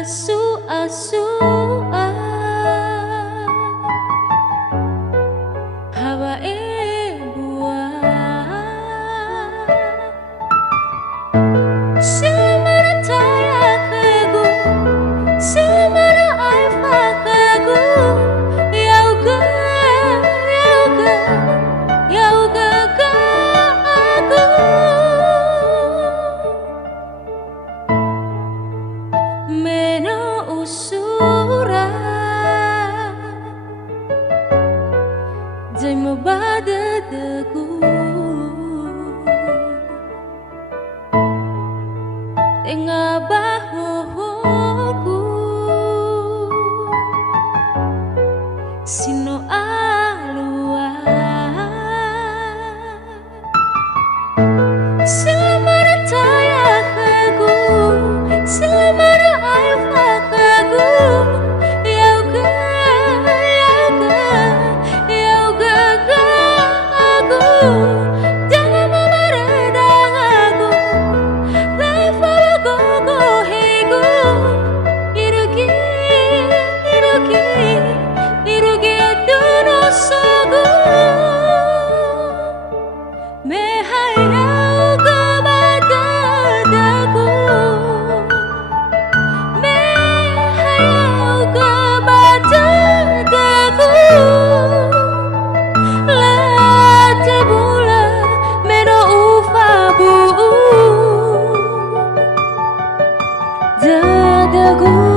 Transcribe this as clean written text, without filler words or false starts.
asu-asu hawa buah silamara taya kegu silamara aifa kegu yauga ka aku meno usura jai mabada dagu tengah bahuku sino alua silamara taya kegu silamara aifa kegu yauga ka aku jangan memeredang aku lefa gogo hego irugi aduno sogo mehayau ke badadaku mehayau ke badadaku late bula meno ufabu dadaku